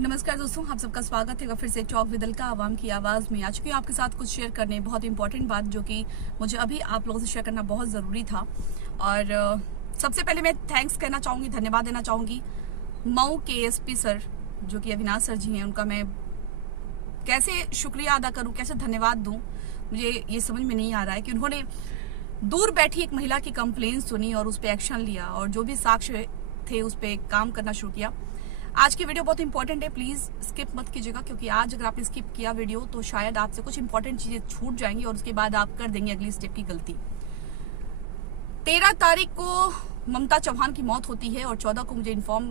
नमस्कार दोस्तों, आप सबका स्वागत है फिर से टॉक विद अलका आवाम की आवाज़ में। आ चुकी हूँ आपके साथ कुछ शेयर करने, बहुत इंपॉर्टेंट बात जो कि मुझे अभी आप लोगों से शेयर करना बहुत ज़रूरी था। और सबसे पहले मैं थैंक्स कहना चाहूँगी, धन्यवाद देना चाहूँगी मऊ के एसपी सर जो कि अविनाश सर जी हैं। उनका मैं कैसे शुक्रिया अदा करूँ, कैसे धन्यवाद दूँ, मुझे ये समझ में नहीं आ रहा है कि उन्होंने दूर बैठी एक महिला की कंप्लेंट सुनी और उस पर एक्शन लिया और जो भी साक्ष्य थे उस पर काम करना शुरू किया। आज की वीडियो बहुत इंपॉर्टेंट है, प्लीज स्किप मत कीजिएगा, क्योंकि आज अगर आपने स्किप किया वीडियो तो शायद आपसे कुछ इंपॉर्टेंट चीजें छूट जाएंगी और उसके बाद आप कर देंगे अगली स्टेप की गलती। 13 तारीख को ममता चौहान की मौत होती है और 14 को मुझे इन्फॉर्म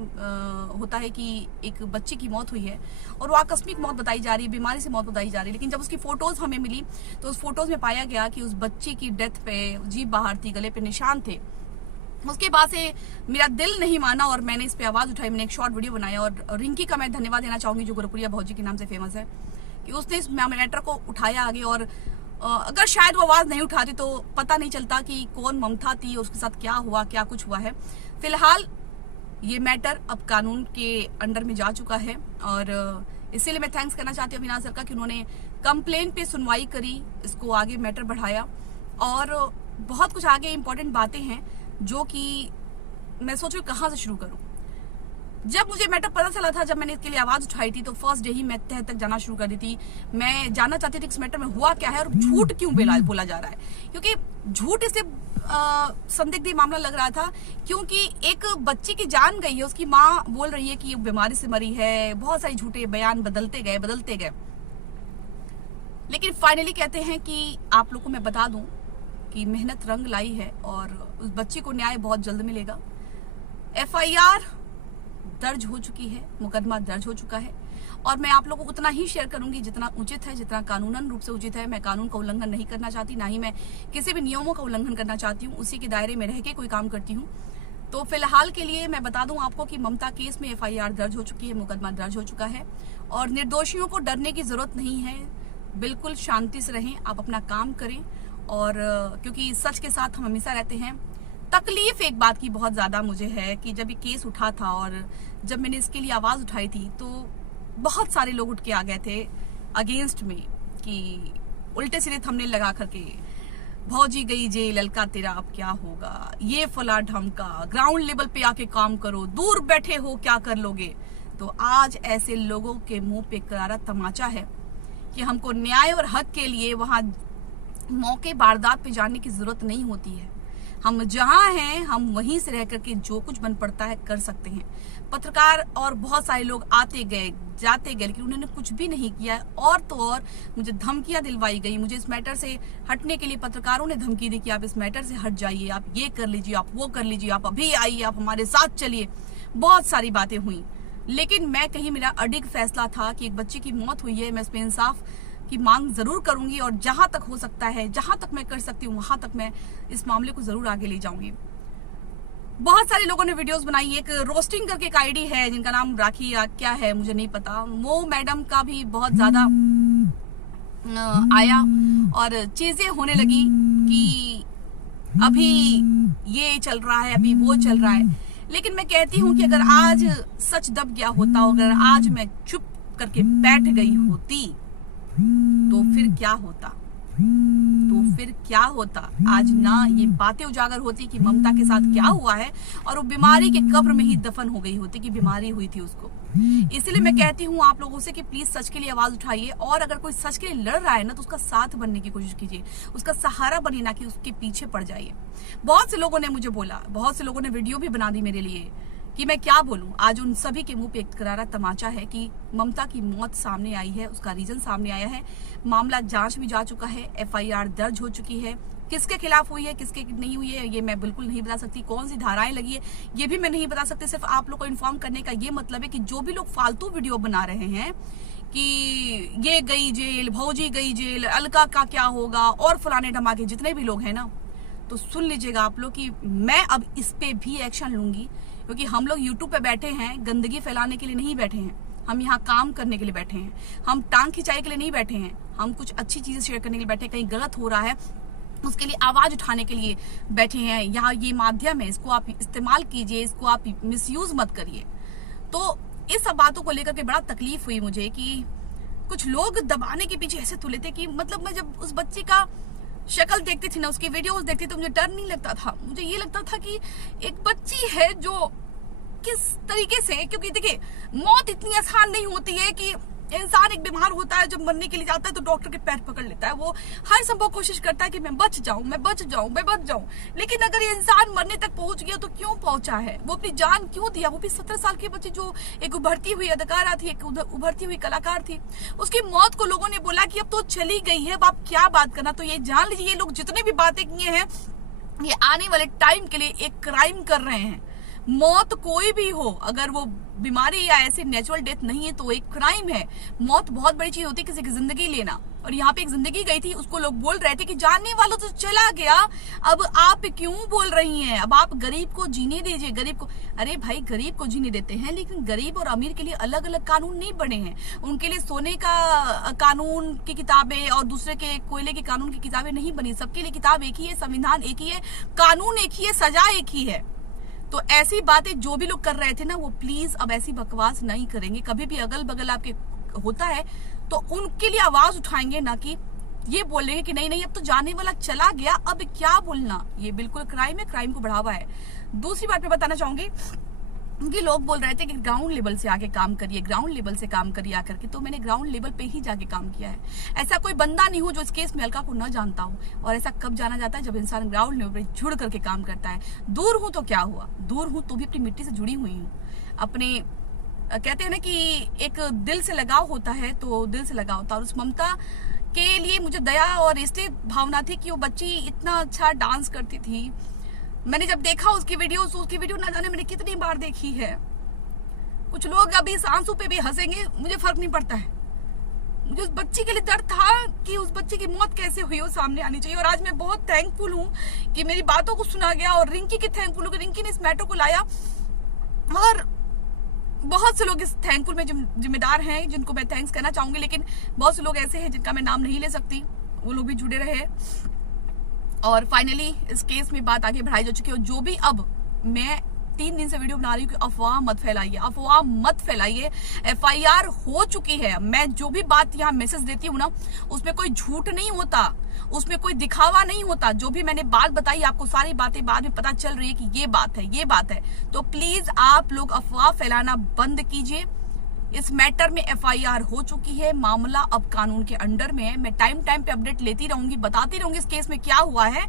होता है कि एक बच्ची की मौत हुई है और वो आकस्मिक मौत बताई जा रही है, बीमारी से मौत बताई जा रही है। लेकिन जब उसकी फोटोज हमें मिली तो उस फोटोज में पाया गया कि उस बच्ची की डेथ पे जीभ बाहर थी, गले पे निशान थे। उसके बाद से मेरा दिल नहीं माना और मैंने इस पे आवाज उठाई, मैंने एक शॉर्ट वीडियो बनाया और रिंकी का मैं धन्यवाद देना चाहूंगी जो गुरपुरिया भौजी के नाम से फेमस है कि उसने इस मैटर को उठाया आगे। और अगर शायद वो आवाज नहीं उठाती तो पता नहीं चलता कि कौन ममता थी, उसके साथ क्या हुआ, क्या कुछ हुआ है। फिलहाल ये मैटर अब कानून के अंडर में जा चुका है और इसीलिए मैं थैंक्स करना चाहती हूँ अविनाश सर का कि उन्होंने कंप्लेंट पे सुनवाई करी, इसको आगे मैटर बढ़ाया और बहुत कुछ आगे इंपॉर्टेंट बातें हैं जो कि मैं सोचूं कहाँ से शुरू करूं। जब मुझे मैटर पता चला था, जब मैंने इसके लिए आवाज उठाई थी तो फर्स्ट डे ही मैं तह तक जाना शुरू कर दी थी। मैं जानना चाहती थी इस मैटर में हुआ क्या है और झूठ क्यों बोला जा रहा है, क्योंकि झूठ इससे संदिग्ध मामला लग रहा था क्योंकि एक बच्ची की जान गई है, उसकी माँ बोल रही है कि बीमारी से मरी है, बहुत सारे झूठे बयान बदलते गए। लेकिन फाइनली कहते हैं कि आप लोग को मैं बता दूं कि मेहनत रंग लाई है और उस बच्ची को न्याय बहुत जल्द मिलेगा। FIR दर्ज हो चुकी है, मुकदमा दर्ज हो चुका है और मैं आप लोगों को उतना ही शेयर करूंगी जितना उचित है, जितना कानूनन रूप से उचित है। मैं कानून का उल्लंघन नहीं करना चाहती, ना ही मैं किसी भी नियमों का उल्लंघन करना चाहती हूँ, उसी के दायरे में रह के कोई काम करती हूँ। तो फिलहाल के लिए मैं बता दूं आपको कि ममता केस में FIR दर्ज हो चुकी है, मुकदमा दर्ज हो चुका है और निर्दोषियों को डरने की जरूरत नहीं है। बिल्कुल शांति से रहें, आप अपना काम करें और क्योंकि सच के साथ हम हमेशा रहते हैं। तकलीफ एक बात की बहुत ज्यादा मुझे है कि जब ये केस उठा था और जब मैंने इसके लिए आवाज उठाई थी तो बहुत सारे लोग उठ के आ गए थे अगेंस्ट में कि उल्टे सीधे थंबनेल लगा करके भौजी गई जेल, अलका तेरा अब क्या होगा, ये फला ढमका, ग्राउंड लेवल पे आके काम करो, दूर बैठे हो क्या कर लोगे। तो आज ऐसे लोगों के मुंह पे करारा तमाचा है कि हमको न्याय और हक के लिए वहां मौके वारदात पे जाने की जरूरत नहीं होती है। हम जहां हैं हम वहीं से रह करके जो कुछ बन पड़ता है कर सकते हैं। पत्रकार और बहुत सारे लोग आते गए जाते गए लेकिन उन्होंने कुछ भी नहीं किया है। और तो और मुझे धमकियां दिलवाई गई, मुझे इस मैटर से हटने के लिए पत्रकारों ने धमकी दी कि आप इस मैटर से हट जाइए, आप ये कर लीजिए, आप वो कर लीजिए, आप अभी आइए, आप हमारे साथ चलिए। बहुत सारी बातें हुई लेकिन मैं कहीं मेरा अडिग फैसला था कि एक बच्ची की मौत हुई है, मैं इसमें इंसाफ की मांग जरूर करूंगी और जहां तक हो सकता है, जहां तक मैं कर सकती हूँ वहां तक मैं इस मामले को जरूर आगे ले जाऊंगी। बहुत सारे लोगों ने वीडियोस बनाई, एक रोस्टिंग करके एक आईडी है जिनका नाम राखी या क्या है मुझे नहीं पता, वो मैडम का भी बहुत ज्यादा आया और चीजें होने लगी कि अभी ये चल रहा है, अभी वो चल रहा है। लेकिन मैं कहती हूँ कि अगर आज सच दब गया होता, अगर आज मैं चुप करके बैठ गई होती तो फिर क्या होता, आज ना ये बातें उजागर होती कि ममता के साथ क्या हुआ है और वो बीमारी के कब्र में ही दफन हो गई होती कि बीमारी हुई थी उसको। इसलिए मैं कहती हूँ आप लोगों से कि प्लीज सच के लिए आवाज उठाइए और अगर कोई सच के लिए लड़ रहा है ना तो उसका साथ बनने की कोशिश कीजिए, उसका सहारा बनिए, ना कि उसके पीछे पड़ जाइए। बहुत से लोगों ने मुझे बोला, बहुत से लोगों ने वीडियो भी बना दी मेरे लिए कि मैं क्या बोलूं। आज उन सभी के मुंह पे एक करारा तमाचा है कि ममता की मौत सामने आई है, उसका रीजन सामने आया है, मामला जांच में जा चुका है, FIR दर्ज हो चुकी है। किसके खिलाफ हुई है, किसके नहीं हुई है ये मैं बिल्कुल नहीं बता सकती, कौन सी धाराएं लगी है ये भी मैं नहीं बता सकती। सिर्फ आप लोग को इन्फॉर्म करने का ये मतलब है कि जो भी लोग फालतू वीडियो बना रहे हैं कि ये गई जेल, भौजी गई जेल, अलका का क्या होगा और फलाने ढमाके जितने भी लोग हैं ना, तो सुन लीजिएगा आप लोग कि मैं अब इस पे भी एक्शन लूंगी, क्योंकि हम लोग यूट्यूब पे बैठे हैं गंदगी फैलाने के लिए नहीं बैठे हैं, हम यहाँ काम करने के लिए बैठे हैं, हम टांग खिंचाई के लिए नहीं बैठे हैं, हम कुछ अच्छी चीजें शेयर करने के लिए बैठे हैं। कहीं गलत हो रहा है उसके लिए आवाज उठाने के लिए बैठे हैं। यहाँ ये माध्यम है, इसको आप इस्तेमाल कीजिए, इसको आप मिसयूज मत करिए। तो इस सब बातों को लेकर के बड़ा तकलीफ हुई मुझे कि कुछ लोग दबाने के पीछे ऐसे तुले थे कि मतलब मैं जब उस बच्ची का शक्ल देखती थी ना, उसकी वीडियोस देखती तो मुझे डर नहीं लगता था। मुझे ये लगता था कि एक बच्ची है जो किस तरीके से, क्योंकि देखिए मौत इतनी आसान नहीं होती है कि इंसान एक बीमार होता है, जब मरने के लिए जाता है तो डॉक्टर के पैर पकड़ लेता है, वो हर संभव कोशिश करता है कि मैं बच जाऊं, मैं बच जाऊं, मैं बच जाऊं। लेकिन अगर ये इंसान मरने तक पहुंच गया तो क्यों पहुंचा है, वो अपनी जान क्यों दिया, वो भी 17 साल की बच्ची जो एक उभरती हुई अदाकारा थी, एक उभरती हुई कलाकार थी। उसकी मौत को लोगों ने बोला कि अब तो चली गई है, अब आप क्या बात करना। तो ये जान लीजिए, ये लोग जितने भी बातें किए हैं ये आने वाले टाइम के लिए एक क्राइम कर रहे हैं। मौत कोई भी हो, अगर वो बीमारी या ऐसी नेचुरल डेथ नहीं है तो एक क्राइम है। मौत बहुत बड़ी चीज होती है, किसी की जिंदगी लेना, और यहाँ पे एक जिंदगी गई थी, उसको लोग बोल रहे थे कि जानने वाला तो चला गया, अब आप क्यों बोल रही हैं, अब आप गरीब को जीने दीजिए, गरीब को। अरे भाई, गरीब को जीने देते हैं, लेकिन गरीब और अमीर के लिए अलग अलग कानून नहीं बने हैं। उनके लिए सोने का कानून की किताबें और दूसरे के कोयले के कानून की किताबें नहीं बनी। सबके लिए किताब एक ही है, संविधान एक ही है, कानून एक ही है, सजा एक ही है। तो ऐसी बातें जो भी लोग कर रहे थे ना, वो प्लीज अब ऐसी बकवास नहीं करेंगे। कभी भी अगल बगल आपके होता है तो उनके लिए आवाज उठाएंगे, ना कि ये बोलेंगे कि नहीं नहीं अब तो जाने वाला चला गया, अब क्या बोलना। ये बिल्कुल क्राइम है, क्राइम को बढ़ावा है। दूसरी बात मैं बताना चाहूंगी कि लोग बोल रहे थे कि ग्राउंड लेवल से आके काम करिए, ग्राउंड लेवल से काम करिए आकर के। तो मैंने ग्राउंड लेवल पे ही जाके काम किया है। ऐसा कोई बंदा नहीं हो जो इस केस में अलका को न जानता हो। और ऐसा कब जाना जाता है, जब इंसान ग्राउंड लेवल पे जुड़ करके काम करता है। दूर हूं तो क्या हुआ, दूर हूं तो भी अपनी मिट्टी से जुड़ी हुई हूँ। अपने कहते हैं ना कि एक दिल से लगाव होता है, तो दिल से लगाव होता है। और उस ममता के लिए मुझे दया और इसलिए भावना थी कि वो बच्ची इतना अच्छा डांस करती थी। मैंने जब देखा उसकी वीडियो ना जाने मैंने कितनी बार देखी है। कुछ लोग अभी इस आंसू पे भी हंसेंगे, मुझे फर्क नहीं पड़ता है। मुझे उस बच्ची के लिए दर्द था कि उस बच्ची की मौत कैसे हुई, वो सामने आनी चाहिए। और आज मैं बहुत थैंकफुल हूँ कि मेरी बातों को सुना गया, और रिंकी की थैंकफुल हूँ कि रिंकी ने इस मैटर को लाया। और बहुत से लोग इस थैंकफुल में जिम्मेदार हैं, जिनको मैं थैंक्स कहना चाहूंगी। लेकिन बहुत से लोग ऐसे हैं जिनका मैं नाम नहीं ले सकती, वो लोग भी जुड़े रहे। और फाइनली इस केस में बात आगे बढ़ाई जा चुकी है। और जो भी, अब मैं 3 दिन से वीडियो बना रही हूँ कि अफवाह मत फैलाइए, अफवाह मत फैलाइए। FIR हो चुकी है। मैं जो भी बात यहाँ मैसेज देती हूँ ना, उसमें कोई झूठ नहीं होता, उसमें कोई दिखावा नहीं होता। जो भी मैंने बात बताई आपको, सारी बातें बाद में पता चल रही है कि ये बात है, ये बात है। तो प्लीज आप लोग अफवाह फैलाना बंद कीजिए। इस मैटर में FIR हो चुकी है, मामला अब कानून के अंडर में है। मैं टाइम पे अपडेट लेती रहूंगी, बताती रहूंगी इस केस में क्या हुआ है,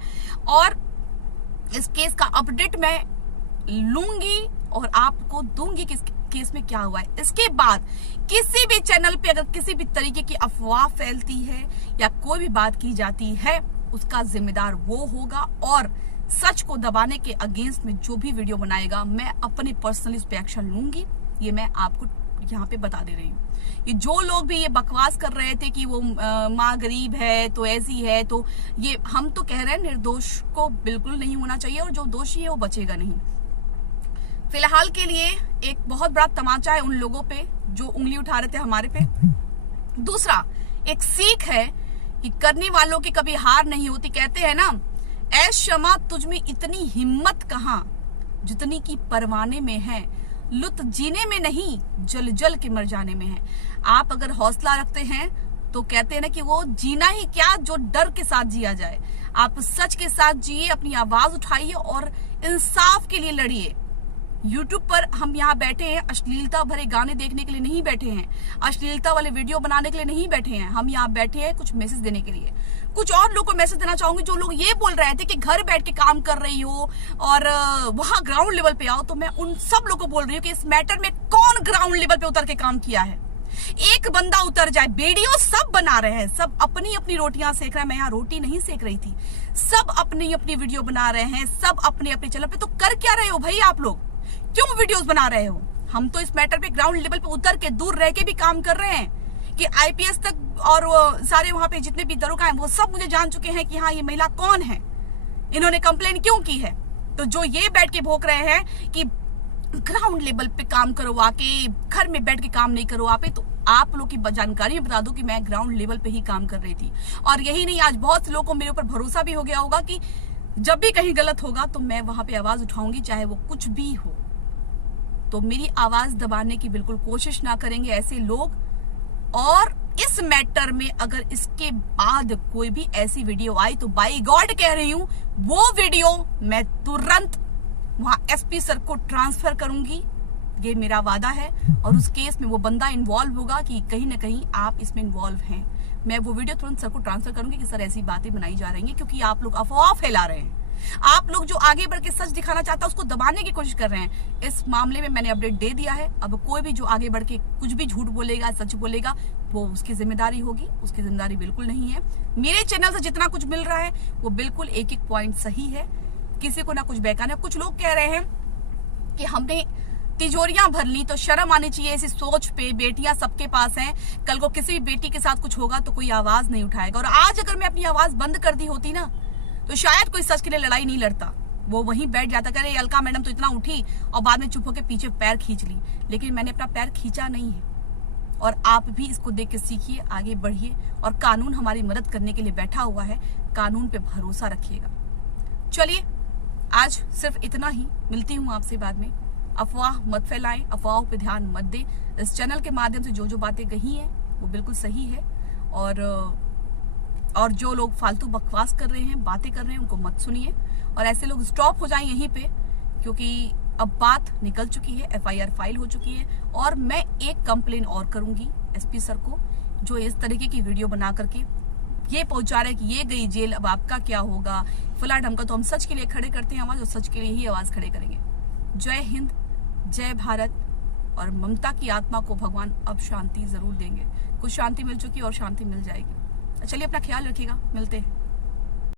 और इस केस का अपडेट मैं लूंगी और आपको दूंगी कि इस केस में क्या हुआ है। इसके बाद किसी भी चैनल पे अगर किसी भी तरीके की अफवाह फैलती है या कोई भी बात की जाती है, उसका जिम्मेदार वो होगा। और सच को दबाने के अगेंस्ट में जो भी वीडियो बनाएगा, मैं अपने पर्सनली उस पर एक्शन लूंगी। ये मैं आपको यहाँ पे बता दे रही हूँ। ये जो लोग भी ये बकवास कर रहे थे कि वो माँ गरीब है तो ऐसी है, तो ये हम तो कह रहे हैं निर्दोष को बिल्कुल नहीं होना चाहिए, और जो दोषी है वो बचेगा नहीं। फिलहाल के लिए एक बहुत बड़ा तमाचा है उन लोगों पे जो उंगली उठा रहे थे हमारे पे। दूसरा एक सीख है कि करने वालों की कभी हार नहीं होती। कहते हैं ना, ऐ शमा तुझ में इतनी हिम्मत कहाँ जितनी की परवाने में है, लुत्फ जीने में नहीं जल जल के मर जाने में है। आप अगर हौसला रखते हैं तो कहते हैं ना कि वो जीना ही क्या जो डर के साथ जिया जाए। आप सच के साथ जिए, अपनी आवाज उठाइए और इंसाफ के लिए लड़िए। YouTube पर हम यहाँ बैठे हैं अश्लीलता भरे गाने देखने के लिए नहीं बैठे हैं, अश्लीलता वाले वीडियो बनाने के लिए नहीं बैठे हैं। हम यहाँ बैठे हैं कुछ मैसेज देने के लिए। कुछ और लोगों को मैसेज देना चाहूंगी जो लोग ये बोल रहे थे कि घर बैठ के काम कर रही हो और वहां ग्राउंड लेवल पे आओ। तो मैं उन सब लोगों को बोल रही हूँ कि इस मैटर में कौन ग्राउंड लेवल पे उतर के काम किया है। एक बंदा उतर जाए। वीडियो सब बना रहे हैं, सब अपनी अपनी रोटियां सेक रहे हैं। मैं यहाँ रोटी नहीं सेक रही थी। सब अपनी अपनी वीडियो बना रहे हैं, सब अपने अपने चैनल पे। तो कर क्या रहे हो भाई आप लोग? क्यों वीडियोस बना रहे हो? हम तो इस मैटर पे ग्राउंड लेवल पे उतर के दूर रह के भी काम कर रहे हैं कि IPS तक और वो सारे वहां पे जितने भी दरोगा हैं वो सब मुझे जान चुके हैं कि हाँ ये महिला कौन है, इन्होंने कंप्लेन क्यों की है। तो जो ये बैठ के भोंक रहे हैं कि ग्राउंड लेवल पे काम करो आके, घर में बैठ के काम नहीं करो आपे, तो आप लोग की जानकारी बता दो कि मैं ग्राउंड लेवल पे ही काम कर रही थी। और यही नहीं, आज बहुत से लोगों को मेरे ऊपर भरोसा भी हो गया होगा कि जब भी कहीं गलत होगा तो मैं वहां पे आवाज उठाऊंगी, चाहे वो कुछ भी हो। तो मेरी आवाज दबाने की बिल्कुल कोशिश ना करेंगे ऐसे लोग। और इस मैटर में अगर इसके बाद कोई भी ऐसी वीडियो आई तो बाई गॉड कह रही हूं, वो वीडियो मैं तुरंत वहां एसपी सर को ट्रांसफर करूंगी। ये मेरा वादा है। और उस केस में वो बंदा इन्वॉल्व होगा कि कहीं ना कहीं आप इसमें इन्वॉल्व हैं। मैं वो वीडियो तुरंत सर को ट्रांसफर करूंगी कि सर ऐसी बातें बनाई जा रही हैं, क्योंकि आप लोग अफवाह फैला रहे हैं। आप लोग जो आगे बढ़ के सच दिखाना चाहता है उसको दबाने की कोशिश कर रहे हैं। इस मामले में मैंने अपडेट दे दिया है। अब कोई भी जो आगे बढ़ के कुछ भी झूठ बोलेगा, सच बोलेगा, वो उसकी जिम्मेदारी होगी। उसकी जिम्मेदारी बिल्कुल नहीं है। मेरे चैनल से जितना कुछ मिल रहा है वो बिल्कुल एक एक पॉइंट सही है। किसी को ना कुछ बहकाना। कुछ लोग कह रहे हैं कि हमने तिजोरियां भर ली, तो शर्म आनी चाहिए इसी सोच पे। बेटियां सबके पास हैं, कल को किसी भी बेटी के साथ कुछ होगा तो कोई आवाज नहीं उठाएगा। और आज अगर मैं अपनी आवाज बंद कर दी होती ना, तो शायद कोई सच के लिए लड़ाई नहीं लड़ता, वो वहीं बैठ जाता, करे अलका मैडम तो इतना उठी और बाद में चुप होकर पीछे पैर खींच ली। लेकिन मैंने अपना पैर खींचा नहीं है। और आप भी इसको देख के सीखिए, आगे बढ़िए। और कानून हमारी मदद करने के लिए बैठा हुआ है, कानून पे भरोसा रखिएगा। चलिए आज सिर्फ इतना ही। मिलती हूँ आपसे बाद में। अफवाह मत फैलाएं, अफवाहों पे ध्यान मत दें। इस चैनल के माध्यम से जो बातें कही हैं वो बिल्कुल सही है। और जो लोग फालतू बकवास कर रहे हैं, बातें कर रहे हैं, उनको मत सुनिए। और ऐसे लोग स्टॉप हो जाएं यहीं पे, क्योंकि अब बात निकल चुकी है, FIR फाइल हो चुकी है। और मैं एक कंप्लेन और करूंगी SP सर को, जो इस तरीके की वीडियो बना करके ये पहुंचा रहे कि ये गई जेल, अब आपका क्या होगा, फला ढमका। तो हम सच के लिए खड़े करते हैं आवाज, और सच के लिए ही आवाज खड़े करेंगे। जय हिंद, जय भारत। और ममता की आत्मा को भगवान अब शांति जरूर देंगे। कुछ शांति मिल चुकी है और शांति मिल जाएगी। चलिए अपना ख्याल रखिएगा, मिलते हैं।